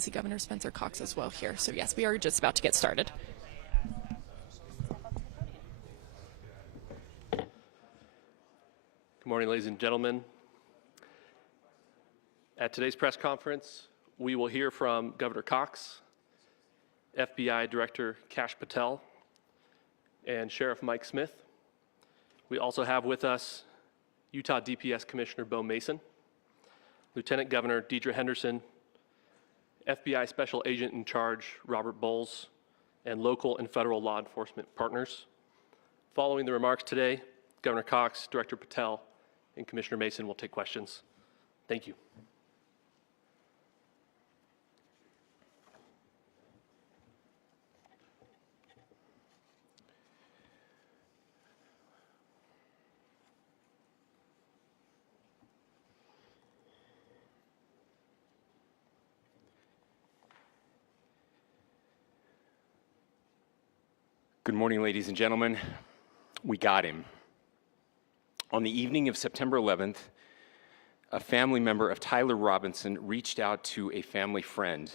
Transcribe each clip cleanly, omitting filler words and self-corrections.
See Governor Spencer Cox as well here. So yes, we are just about to get started. Good morning, ladies and gentlemen. At today's press conference, we will hear from Governor Cox, FBI Director Kash Patel, and Sheriff Mike Smith. We also have with us Utah DPS Commissioner Bo Mason, Lieutenant Governor Deidre Henderson, FBI Special Agent in Charge Robert Bowles, and local and federal law enforcement partners. Following the remarks today, Governor Cox, Director Patel, and Commissioner Mason will take questions. Thank you. Good morning, ladies and gentlemen. We got him. On the evening of September 11th, a family member of Tyler Robinson reached out to a family friend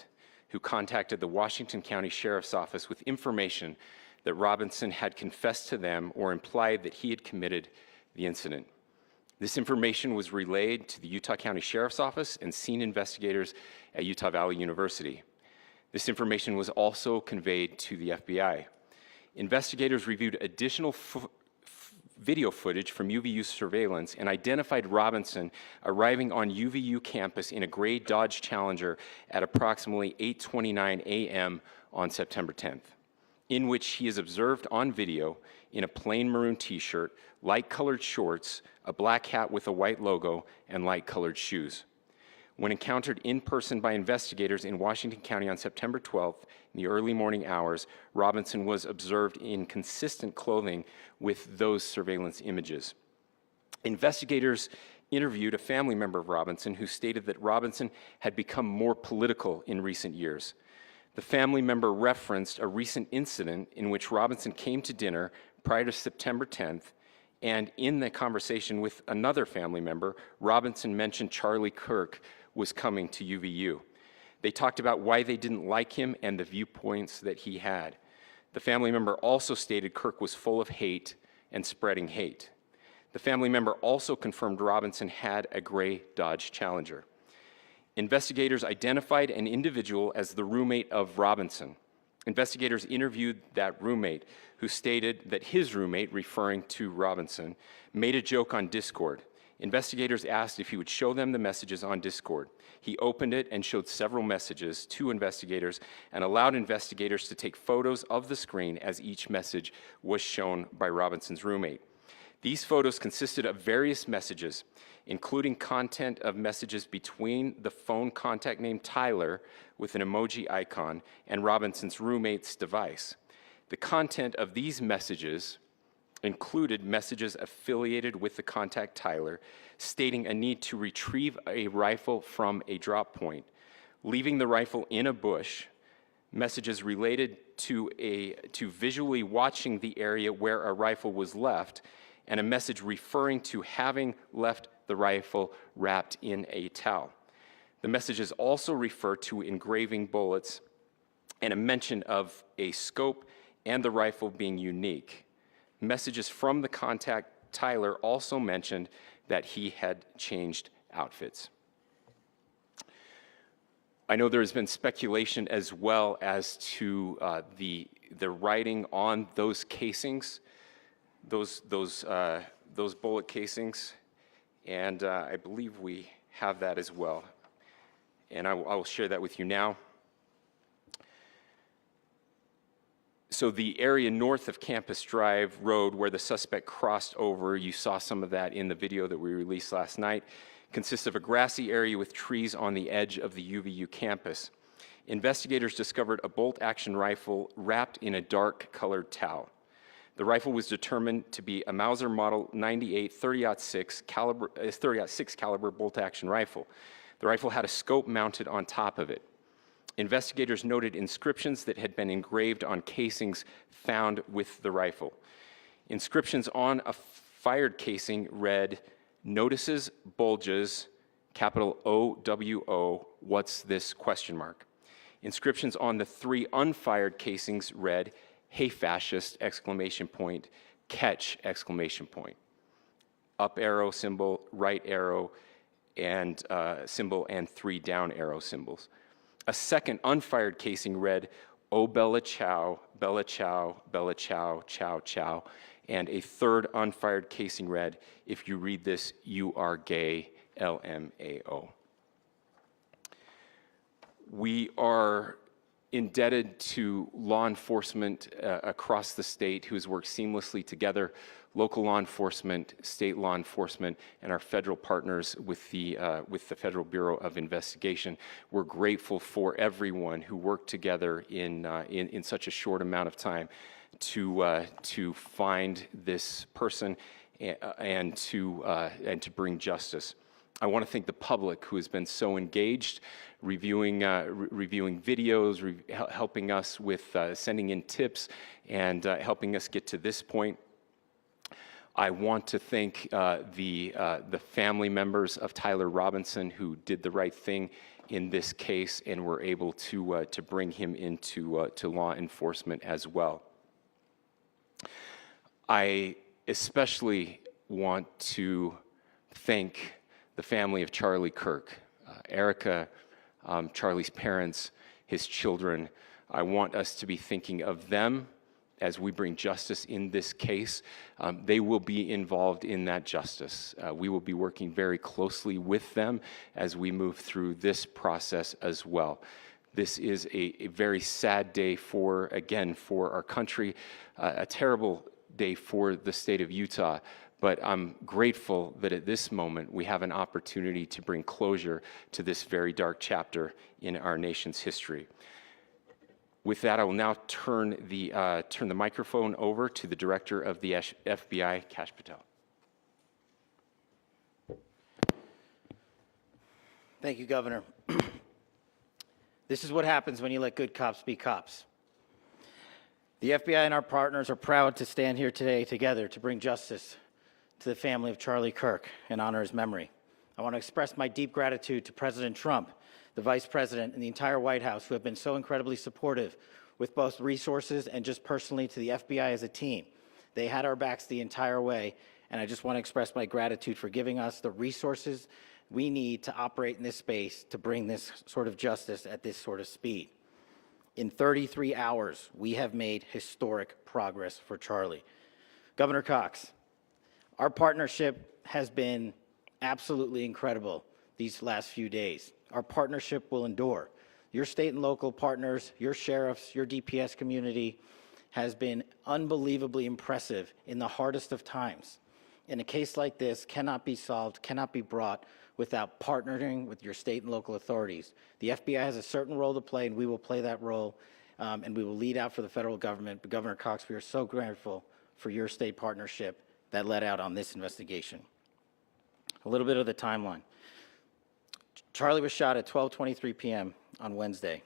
who contacted the Washington County Sheriff's Office with information that Robinson had confessed to them or implied that he had committed the incident. This information was relayed to the Utah County Sheriff's Office and scene investigators at Utah Valley University. This information was also conveyed to the FBI. Investigators reviewed additional video footage from UVU surveillance and identified Robinson arriving on UVU campus in a gray Dodge Challenger at approximately 8:29 a.m. on September 10th, in which he is observed on video in a plain maroon t-shirt, light-colored shorts, a black hat with a white logo, and light-colored shoes. When encountered in person by investigators in Washington County on September 12th, in the early morning hours, Robinson was observed in consistent clothing with those surveillance images. Investigators interviewed a family member of Robinson who stated that Robinson had become more political in recent years. The family member referenced a recent incident in which Robinson came to dinner prior to September 10th, and in the conversation with another family member, Robinson mentioned Charlie Kirk was coming to UVU. They talked about why they didn't like him and the viewpoints that he had. The family member also stated Kirk was full of hate and spreading hate. The family member also confirmed Robinson had a gray Dodge Challenger. Investigators identified an individual as the roommate of Robinson. Investigators interviewed that roommate, who stated that his roommate, referring to Robinson, made a joke on Discord. Investigators asked if he would show them the messages on Discord. He opened it and showed several messages to investigators and allowed investigators to take photos of the screen as each message was shown by Robinson's roommate. These photos consisted of various messages, including content of messages between the phone contact name Tyler with an emoji icon and Robinson's roommate's device. The content of these messages included messages affiliated with the contact Tyler, stating a need to retrieve a rifle from a drop point, leaving the rifle in a bush, messages related to visually watching the area where a rifle was left, and a message referring to having left the rifle wrapped in a towel. The messages also refer to engraving bullets and a mention of a scope and the rifle being unique. Messages from the contact Tyler also mentioned that he had changed outfits. I know there's been speculation as well as to the writing on those casings, those bullet casings, and I believe we have that as well. And I will share that with you now. So the area north of Campus Drive Road where the suspect crossed over, you saw some of that in the video that we released last night, consists of a grassy area with trees on the edge of the UVU campus. Investigators discovered a bolt-action rifle wrapped in a dark-colored towel. The rifle was determined to be a Mauser Model 98 30-06 caliber bolt-action rifle. The rifle had a scope mounted on top of it. Investigators noted inscriptions that had been engraved on casings found with the rifle. Inscriptions on a fired casing read, "Notices, bulges, capital OWO, what's this, question mark." Inscriptions on the 3 unfired casings read, "Hey fascist!" exclamation point, "Catch!" exclamation point. Up arrow symbol, right arrow and symbol, and 3 down arrow symbols. A second unfired casing read, "Oh Bella Ciao, Bella Ciao, Bella Ciao, Ciao Ciao." And a third unfired casing read, "If you read this, you are gay, LMAO." We are indebted to law enforcement across the state who has worked seamlessly together, local law enforcement, state law enforcement, and our federal partners with the Federal Bureau of Investigation. We're grateful for everyone who worked together in such a short amount of time to find this person and to bring justice. I want to thank the public who has been so engaged, reviewing videos, helping us with sending in tips, and helping us get to this point. I want to thank the family members of Tyler Robinson who did the right thing in this case and were able to bring him into to law enforcement as well. I especially want to thank the family of Charlie Kirk, Erica, Charlie's parents, his children. I want us to be thinking of them as we bring justice in this case. They will be involved in that justice. We will be working very closely with them as we move through this process as well. This is a very sad day for our country, a terrible day for the state of Utah, but I'm grateful that at this moment we have an opportunity to bring closure to this very dark chapter in our nation's history. With that, I will now turn the microphone over to the Director of the FBI, Kash Patel. Thank you, Governor. This is what happens when you let good cops be cops. The FBI and our partners are proud to stand here today together to bring justice to the family of Charlie Kirk and honor his memory. I want to express my deep gratitude to President Trump, the Vice President, and the entire White House who have been so incredibly supportive with both resources and just personally to the FBI as a team. They had our backs the entire way, and I just want to express my gratitude for giving us the resources we need to operate in this space to bring this sort of justice at this sort of speed. In 33 hours, we have made historic progress for Charlie. Governor Cox, our partnership has been absolutely incredible these last few days. Our partnership will endure. Your state and local partners, your sheriffs, your DPS community has been unbelievably impressive in the hardest of times. And a case like this cannot be solved, cannot be brought without partnering with your state and local authorities. The FBI has a certain role to play, and we will play that role, and we will lead out for the federal government. But Governor Cox, we are so grateful for your state partnership that led out on this investigation. A little bit of the timeline. Charlie was shot at 12:23 p.m. on Wednesday.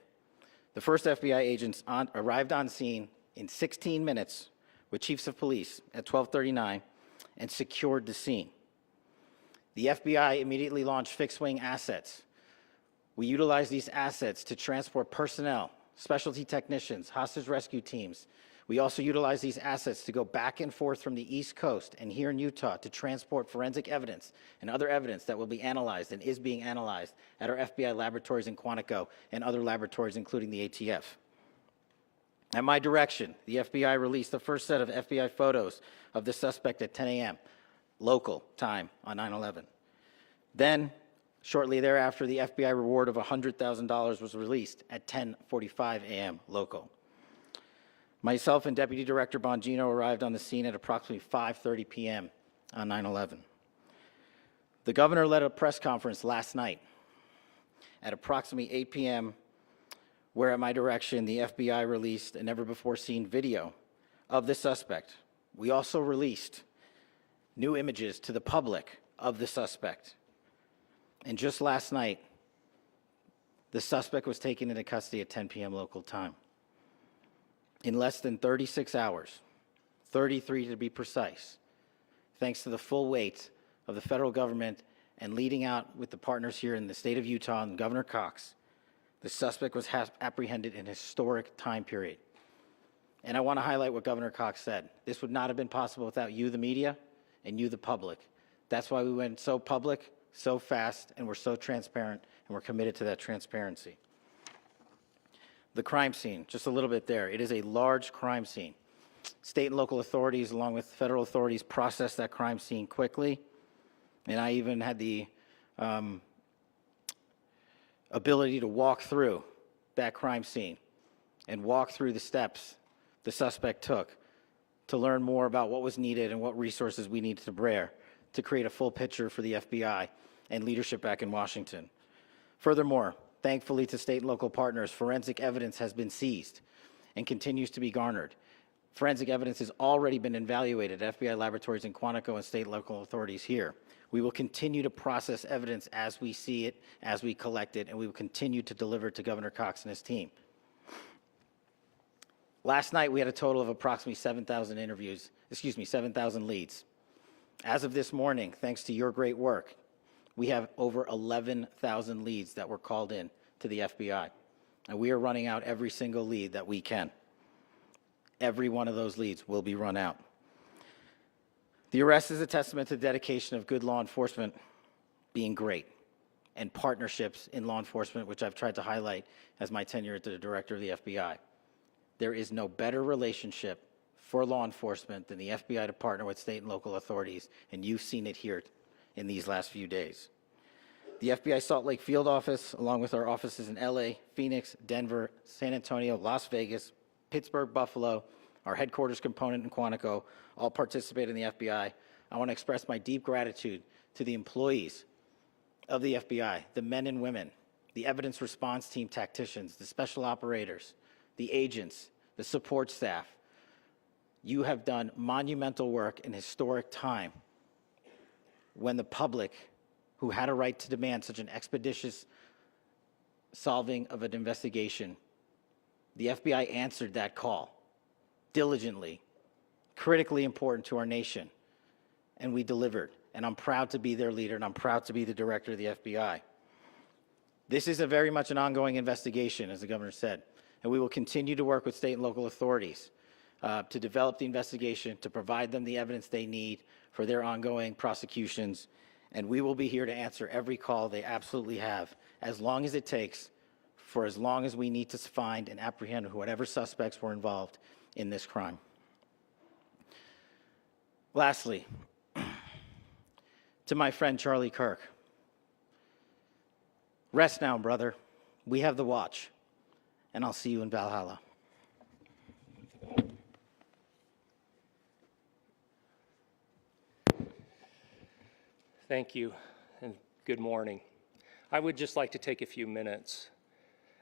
The first FBI agents arrived on scene in 16 minutes with chiefs of police at 12:39 and secured the scene. The FBI immediately launched fixed-wing assets. We utilized these assets to transport personnel, specialty technicians, hostage rescue teams. We also utilized these assets to go back and forth from the East Coast and here in Utah to transport forensic evidence and other evidence that will be analyzed and is being analyzed at our FBI laboratories in Quantico and other laboratories, including the ATF. At my direction, the FBI released the first set of FBI photos of the suspect at 10 a.m. local time on 9/11. Then, shortly thereafter, the FBI reward of $100,000 was released at 10:45 a.m. local. Myself and Deputy Director Bongino arrived on the scene at approximately 5:30 p.m. on 9/11. The governor led a press conference last night at approximately 8 p.m., where at my direction, the FBI released a never-before-seen video of the suspect. We also released new images to the public of the suspect. And just last night, the suspect was taken into custody at 10 p.m. local time. In less than 36 hours, 33 to be precise, thanks to the full weight of the federal government and leading out with the partners here in the state of Utah and Governor Cox, The suspect was apprehended in a historic time period. And I want to highlight what Governor Cox said. This would not have been possible without you, the media, and you, the public. That's why we went so public, so fast, and we're so transparent, and we're committed to that transparency. The crime scene, just a little bit there. It is a large crime scene. State and local authorities, along with federal authorities, processed that crime scene quickly. And I even had the ability to walk through that crime scene and walk through the steps the suspect took to learn more about what was needed and what resources we needed to bear to create a full picture for the FBI and leadership back in Washington. Furthermore, thankfully to state and local partners, forensic evidence has been seized and continues to be garnered. Forensic evidence has already been evaluated at FBI laboratories in Quantico and state and local authorities here. We will continue to process evidence as we see it, as we collect it, and we will continue to deliver it to Governor Cox and his team. Last night, we had a total of approximately 7,000 leads. As of this morning, thanks to your great work, we have over 11,000 leads that were called in to the FBI. And we are running out every single lead that we can. Every one of those leads will be run out. The arrest is a testament to the dedication of good law enforcement being great and partnerships in law enforcement, which I've tried to highlight as my tenure as the director of the FBI. There is no better relationship for law enforcement than the FBI to partner with state and local authorities, and you've seen it here in these last few days. The FBI Salt Lake Field Office, along with our offices in LA, Phoenix, Denver, San Antonio, Las Vegas, Pittsburgh, Buffalo, our headquarters component in Quantico, all participate in the FBI. I want to express my deep gratitude to the employees of the FBI, the men and women, the evidence response team tacticians, the special operators, the agents, the support staff. You have done monumental work in historic time when the public, who had a right to demand such an expeditious solving of an investigation, the FBI answered that call diligently, critically important to our nation, and we delivered. And I'm proud to be their leader, and I'm proud to be the director of the FBI. This is very much an ongoing investigation, as the governor said, and we will continue to work with state and local authorities to develop the investigation, to provide them the evidence they need for their ongoing prosecutions, and we will be here to answer every call they absolutely have, as long as it takes, for as long as we need to find and apprehend whatever suspects were involved in this crime. Lastly, to my friend Charlie Kirk, rest now, brother. We have the watch, and I'll see you in Valhalla. Thank you, and good morning. I would just like to take a few minutes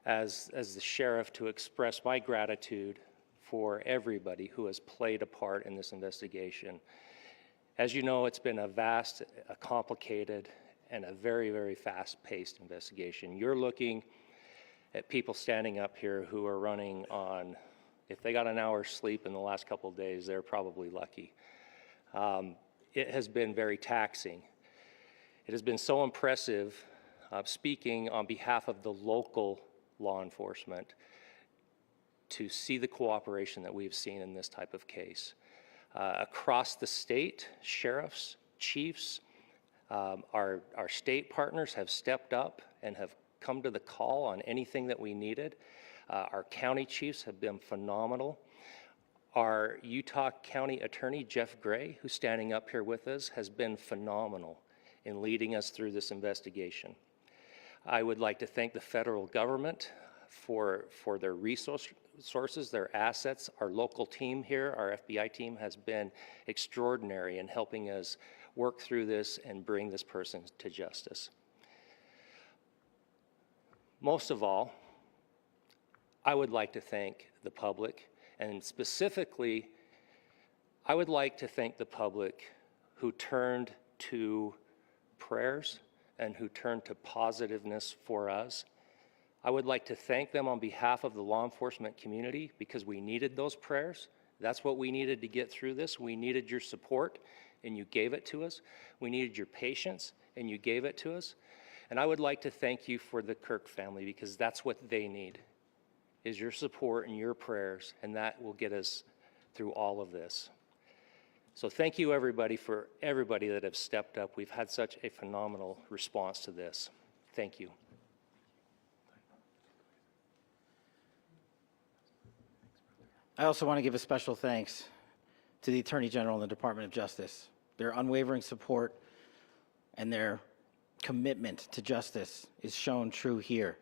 as the sheriff to express my gratitude for everybody who has played a part in this investigation. As you know, it's been a vast, a complicated, and a very, very fast-paced investigation. You're looking at people standing up here who are running on, if they got an hour's sleep in the last couple of days, they're probably lucky. It has been very taxing. It has been so impressive, speaking on behalf of the local law enforcement, to see the cooperation that we've seen in this type of case. Across the state, sheriffs, chiefs, our state partners have stepped up and have come to the call on anything that we needed. Our county chiefs have been phenomenal. Our Utah County Attorney, Jeff Gray, who's standing up here with us, has been phenomenal in leading us through this investigation. I would like to thank the federal government for their resources, their assets. Our local team here, our FBI team, has been extraordinary in helping us work through this and bring this person to justice. Most of all, I would like to thank the public, and specifically, I would like to thank the public who turned to prayers and who turned to positiveness for us. I would like to thank them on behalf of the law enforcement community, because we needed those prayers. That's what we needed to get through this. We needed your support, and you gave it to us. We needed your patience, and you gave it to us. And I would like to thank you for the Kirk family, because that's what they need, is your support and your prayers, and that will get us through all of this. So thank you, everybody, for everybody that have stepped up. We've had such a phenomenal response to this. Thank you. I also want to give a special thanks to the Attorney General and the Department of Justice. Their unwavering support and their commitment to justice is shown true here.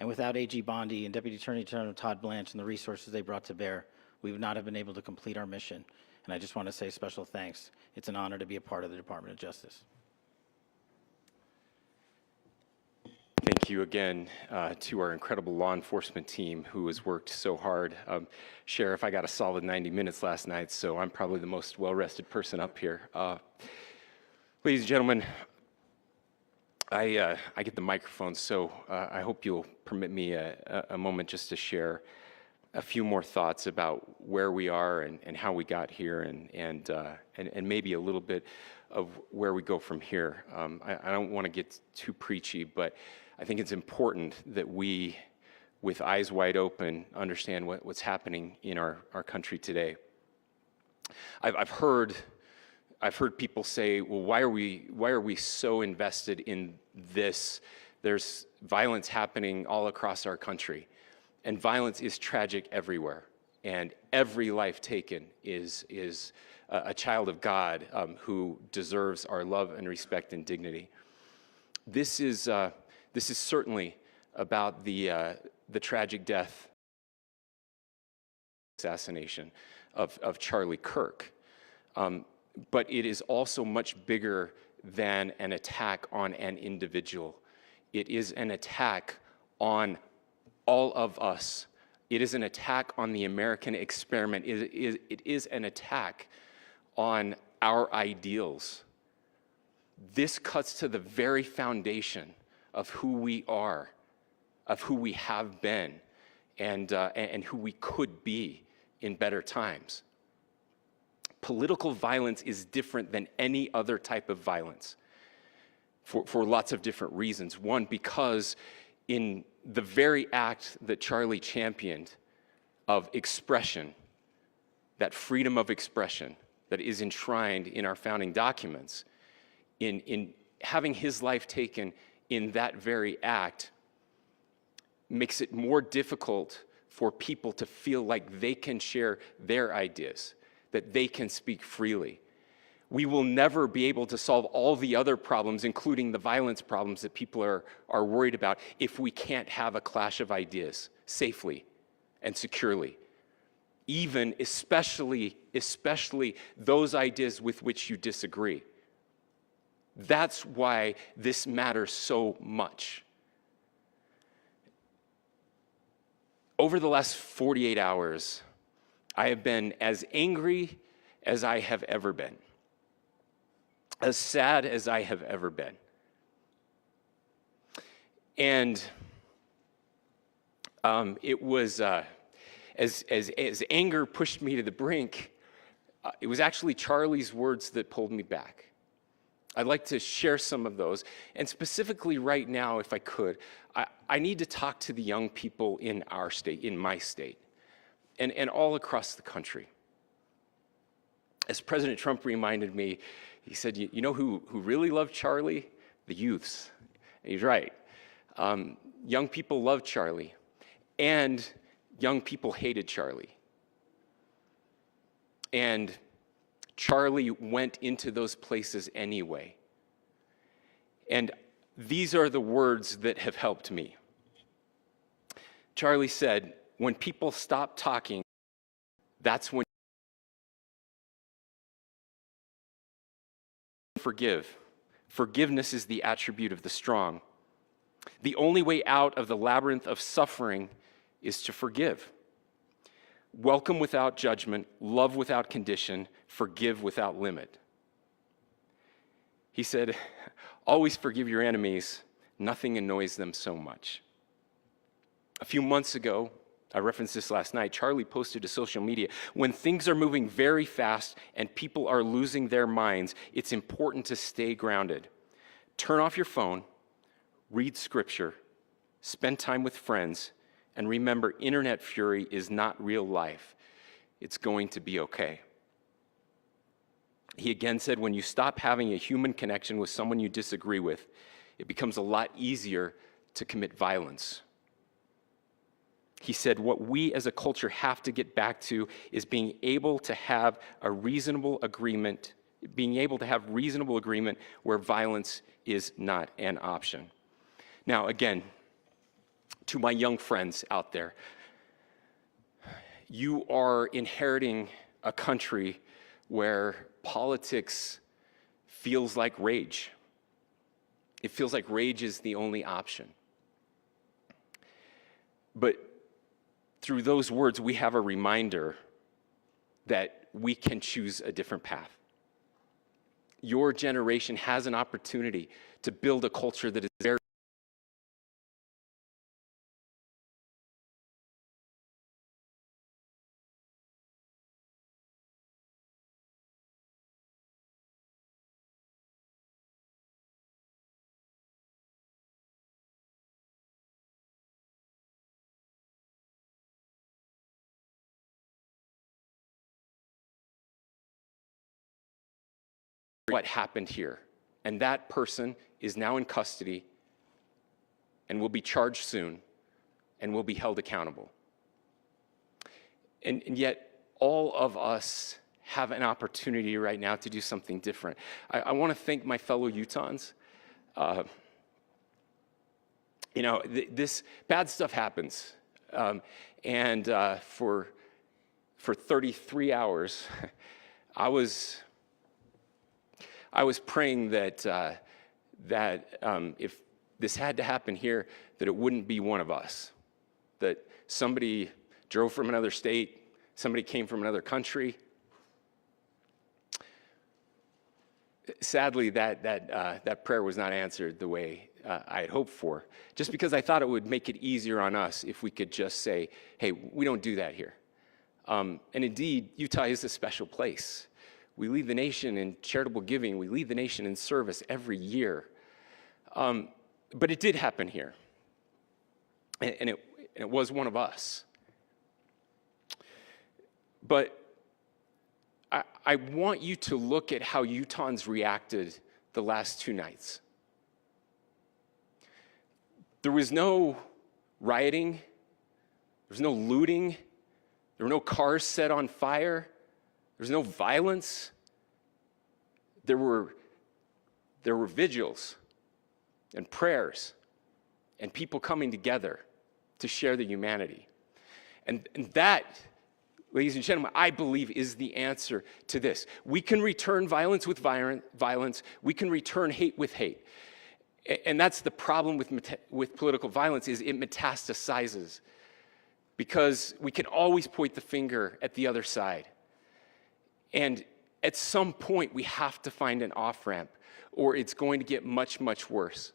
And without AG Bondi and Deputy Attorney General Todd Blanche and the resources they brought to bear, we would not have been able to complete our mission. And I just want to say special thanks. It's an honor to be a part of the Department of Justice. Thank you again to our incredible law enforcement team who has worked so hard. Sheriff, I got a solid 90 minutes last night, so I'm probably the most well-rested person up here. Ladies and gentlemen, I get the microphone, so I hope you'll permit me a moment just to share a few more thoughts about where we are and how we got here, and maybe a little bit of where we go from here. I don't want to get too preachy, but I think it's important that we, with eyes wide open, understand what's happening in our country today. I've heard people say, well, why are we so invested in this? There's violence happening all across our country, and violence is tragic everywhere, and every life taken is a child of God who deserves our love and respect and dignity. This is certainly about the tragic death, assassination of Charlie Kirk. But it is also much bigger than an attack on an individual. It is an attack on all of us. It is an attack on the American experiment. It is an attack on our ideals. This cuts to the very foundation of who we are, of who we have been, and who we could be in better times. Political violence is different than any other type of violence for lots of different reasons. One, because in the very act that Charlie championed of expression, that freedom of expression that is enshrined in our founding documents, in having his life taken in that very act, makes it more difficult for people to feel like they can share their ideas, that they can speak freely. We will never be able to solve all the other problems, including the violence problems that people are worried about, if we can't have a clash of ideas safely and securely. Even, especially those ideas with which you disagree. That's why this matters so much. Over the last 48 hours, I have been as angry as I have ever been, as sad as I have ever been. And it was, as anger pushed me to the brink, it was actually Charlie's words that pulled me back. I'd like to share some of those, and specifically right now, if I could, I need to talk to the young people in our state, in my state, and all across the country. As President Trump reminded me, he said, you know who really loved Charlie? The youths. And he's right. Young people loved Charlie, and young people hated Charlie. And Charlie went into those places anyway. And these are the words that have helped me. Charlie said, when people stop talking, that's when forgive. Forgiveness is the attribute of the strong. The only way out of the labyrinth of suffering is to forgive. Welcome without judgment, love without condition, forgive without limit. He said, always forgive your enemies. Nothing annoys them so much. A few months ago, I referenced this last night, Charlie posted to social media, when things are moving very fast and people are losing their minds, it's important to stay grounded. Turn off your phone, read scripture, spend time with friends, and remember internet fury is not real life. It's going to be okay. He again said, when you stop having a human connection with someone you disagree with, it becomes a lot easier to commit violence. He said, what we as a culture have to get back to is being able to have a reasonable agreement, where violence is not an option. Now, again, to my young friends out there, you are inheriting a country where politics feels like rage. It feels like rage is the only option. But through those words, we have a reminder that we can choose a different path. Your generation has an opportunity to build a culture that is very what happened here. And that person is now in custody and will be charged soon and will be held accountable. And yet, all of us have an opportunity right now to do something different. I want to thank my fellow Utahns. This bad stuff happens. For 33 hours, I was praying that if this had to happen here, that it wouldn't be one of us, that somebody drove from another state, somebody came from another country. Sadly, that prayer was not answered the way I had hoped for, just because I thought it would make it easier on us if we could just say, hey, we don't do that here. And indeed, Utah is a special place. We lead the nation in charitable giving. We lead the nation in service every year. But it did happen here. And it was one of us. But I want you to look at how Utahns reacted the last 2 nights. There was no rioting. There was no looting. There were no cars set on fire. There was no violence. There were vigils and prayers and people coming together to share the humanity. And that, ladies and gentlemen, I believe is the answer to this. We can return violence with violence. We can return hate with hate. And that's the problem with political violence, is it metastasizes, because we can always point the finger at the other side. And at some point, we have to find an off-ramp, or it's going to get much, much worse.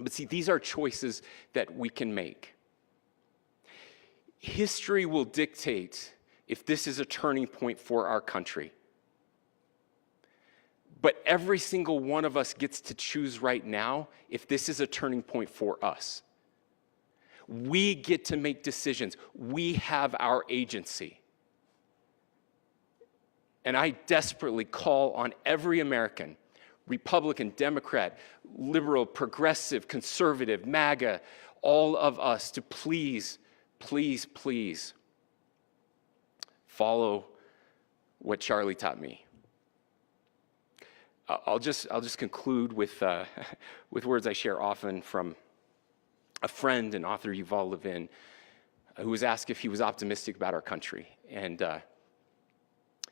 But see, these are choices that we can make. History will dictate if this is a turning point for our country. But every single one of us gets to choose right now if this is a turning point for us. We get to make decisions. We have our agency. And I desperately call on every American, Republican, Democrat, liberal, progressive, conservative, MAGA, all of us to please, please, please follow what Charlie taught me. I'll just conclude with words I share often from a friend and author Yuval Levin, who was asked if he was optimistic about our country. And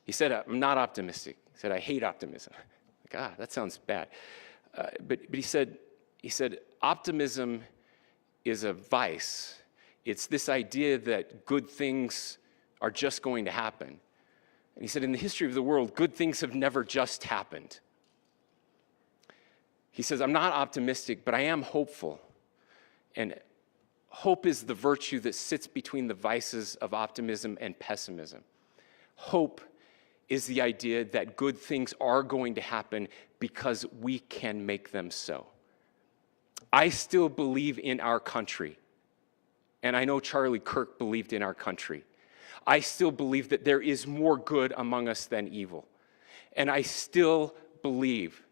he said, I'm not optimistic. He said, I hate optimism. Like, that sounds bad. But he said, optimism is a vice. It's this idea that good things are just going to happen. And he said, in the history of the world, good things have never just happened. He says, I'm not optimistic, but I am hopeful. And hope is the virtue that sits between the vices of optimism and pessimism. Hope is the idea that good things are going to happen because we can make them so. I still believe in our country. And I know Charlie Kirk believed in our country. I still believe that there is more good among us than evil. And I still believe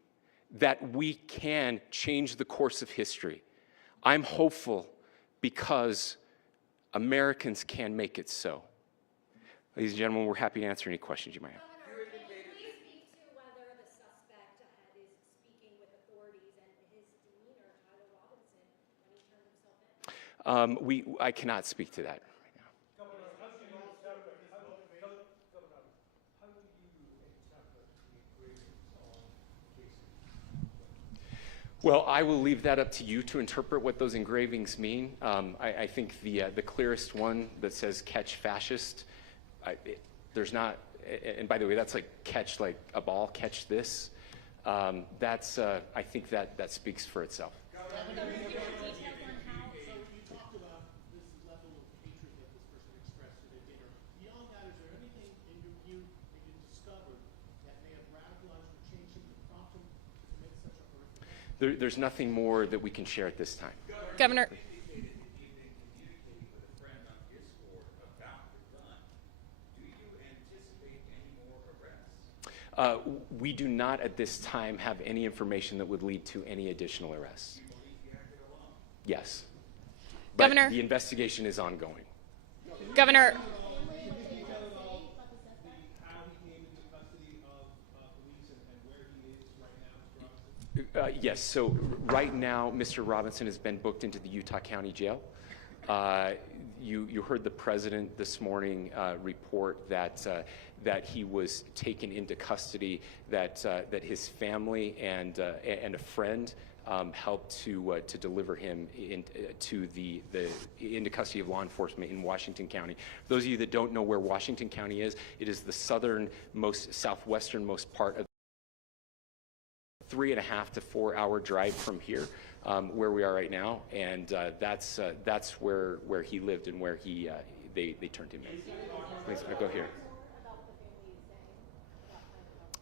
that we can change the course of history. I'm hopeful because Americans can make it so. Ladies and gentlemen, we're happy to answer any questions you might have. Can you speak to whether the suspect is speaking with authorities and his demeanor, Tyler Robinson, when he turned himself in? I cannot speak to that right now. Well, I will leave that up to you to interpret what those engravings mean. I think the clearest one that says "catch fascist," there's not, and by the way, that's like catch like a ball, catch this. I think that speaks for itself. You talked about this level of hatred that this person expressed at a dinner. Beyond that, is there anything in your view that you discovered that may have radicalized or changed him to prompt him to commit such a horrific act? There's nothing more that we can share at this time. Governor. We do not at this time have any information that would lead to any additional arrests. Yes. But Governor. the investigation is ongoing. Governor. Yes, so right now, Mr. Robinson has been booked into the Utah County Jail. You heard the president this morning report that he was taken into custody, that his family and a friend helped to deliver him into custody of law enforcement in Washington County. For those of you that don't know where Washington County is, it is the southernmost, southwesternmost part of 3.5 to 4 hour drive from here, where we are right now, and that's where he lived and where they turned him in. Please, go here.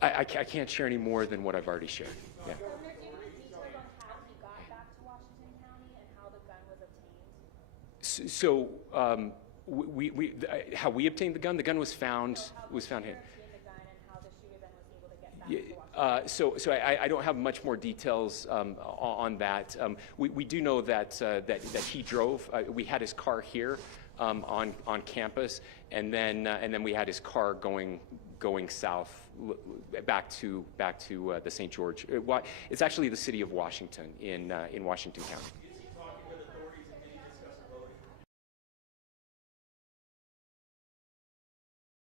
I can't share any more than what I've already shared. Yeah. Governor, do you have details on how he got back to Washington County and how the gun was obtained? So how we obtained the gun? The gun was found here. The gun and how the shooter then was able to get back to Washington. So I don't have much more details on that. We do know that he drove. We had his car here on campus, and then we had his car going south back to the St. George. It's actually the city of Washington in Washington County.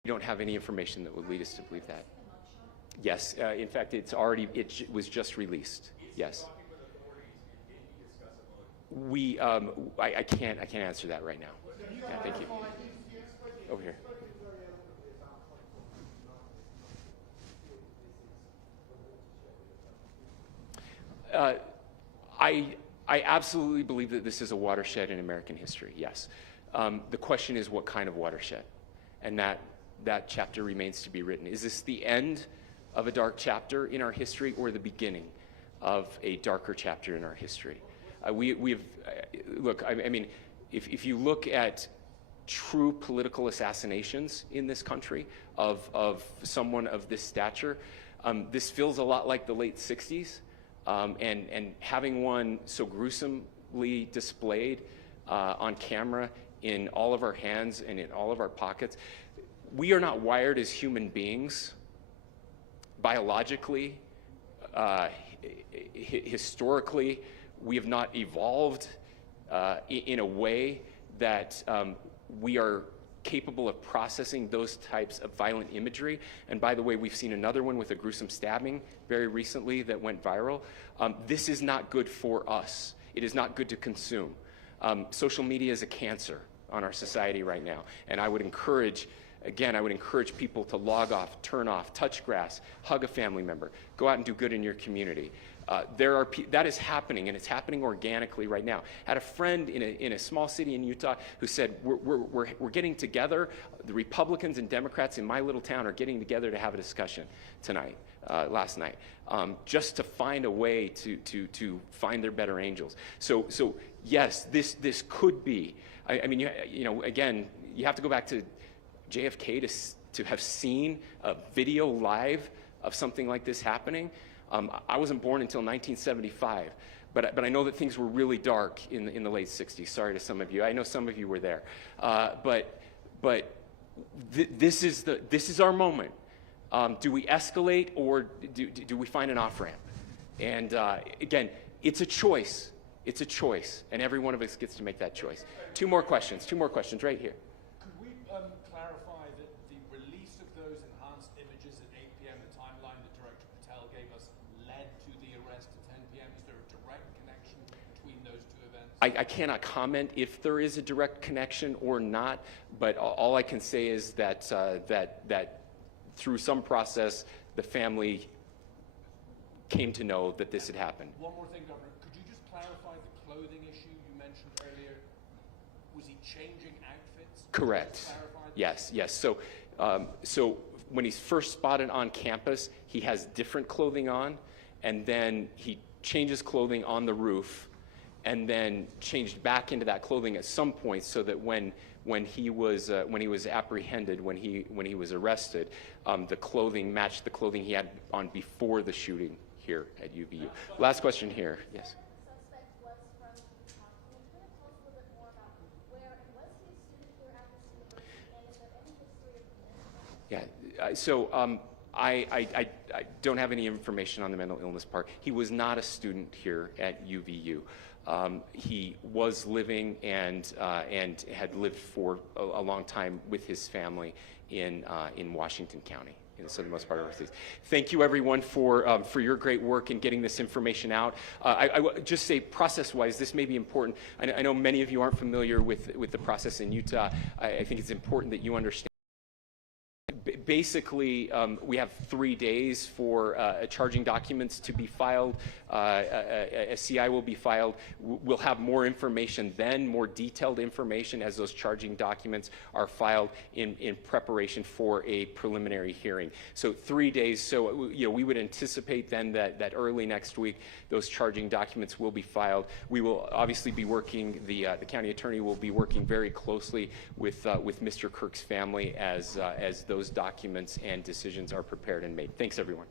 We don't have any information that would lead us to believe that. Yes, in fact, it was just released. Yes. I can't answer that right now. Yeah, thank you. Over here. I absolutely believe that this is a watershed in American history. Yes. The question is, what kind of watershed? And that chapter remains to be written. Is this the end of a dark chapter in our history, or the beginning of a darker chapter in our history? Look, I mean, if you look at true political assassinations in this country of someone of this stature, this feels a lot like the late 60s, and having one so gruesomely displayed on camera in all of our hands and in all of our pockets. We are not wired as human beings biologically, historically. We have not evolved in a way that we are capable of processing those types of violent imagery. And by the way, we've seen another one with a gruesome stabbing very recently that went viral. This is not good for us. It is not good to consume. Social media is a cancer on our society right now. And I would encourage people to log off, turn off, touch grass, hug a family member, go out and do good in your community. That is happening, and it's happening organically right now. I had a friend in a small city in Utah who said, we're getting together, the Republicans and Democrats in my little town are getting together to have a discussion tonight. last night, just to find a way to find their better angels. So yes, this could be. I mean, you know, again, you have to go back to JFK to have seen a video live of something like this happening. I wasn't born until 1975, but I know that things were really dark in the late 60s. Sorry to some of you. I know some of you were there. This is our moment. Do we escalate, or do we find an off-ramp? And again, it's a choice. It's a choice, and every one of us gets to make that choice. Two more questions right here. Could we clarify that the release of those enhanced images at 8 p.m., the timeline that Director Patel gave us, led to the arrest at 10 p.m.? Is there a direct connection between those two events? I cannot comment if there is a direct connection or not, but all I can say is that that through some process, the family came to know that this had happened. One more thing, Governor. Could you just clarify the clothing issue you mentioned earlier? Was he changing outfits? Correct. Yes. So when he's first spotted on campus, he has different clothing on, and then he changes clothing on the roof, and then changed back into that clothing at some point, so that when he was apprehended, when he was arrested, the clothing matched the clothing he had on before the shooting here at UVU. Last question here. Yes. Yeah. So I don't have any information on the mental illness part. He was not a student here at UVU. He was living and had lived for a long time with his family in Washington County, in the southernmost part of our state. Thank you, everyone, for your great work in getting this information out. I would just say, process-wise, this may be important. I know many of you aren't familiar with the process in Utah. I think it's important that you understand. Basically, we have 3 days for charging documents to be filed. A CI will be filed. We'll have more information then, more detailed information as those charging documents are filed in preparation for a preliminary hearing. So 3 days. So we would anticipate then that early next week those charging documents will be filed. We will obviously be working. The county attorney will be working very closely with Mr. Kirk's family as those documents and decisions are prepared and made. Thanks, everyone.